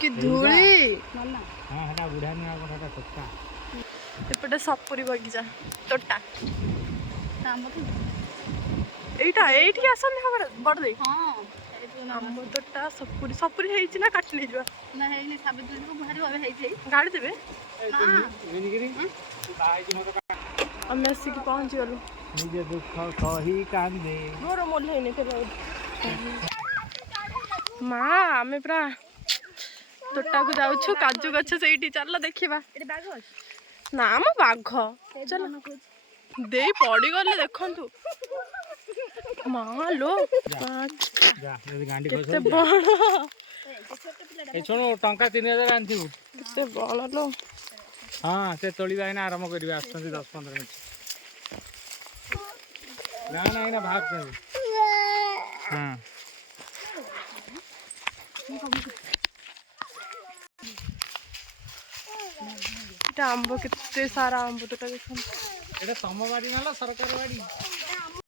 कि धूली एपटे सपुरी बगीचा तोटा एटा एठी आसन बड़ दे आम तोटा सपुरी सपुरी हेछि ना काट ले जवा ना हेइनी साबित्री को भारी भाबे हेइछि गाड़ी देबे हम आसिक पहुंच गलु निजे दुख कही कांदे मोर मोल हेने तेरे माँ आमे पूरा तोटा को जाउछु काजू गछ सेठी चल देखिबा एटे बाघ ना म बाघ चल देई पड़ी गले देखंतु माँ लो जा यदि गांडी केते बड़ ए छोनो टंका 3000 आनथिबु केते बड़ लो हां से तोळीबा ना आरंभ करबा आछंती 10-15 मिनिट ना ना ना भाग से हां इटा आंब केते सारा आंब तोटा देखन एटा तम बाड़ी नाला सरकार बाड़ी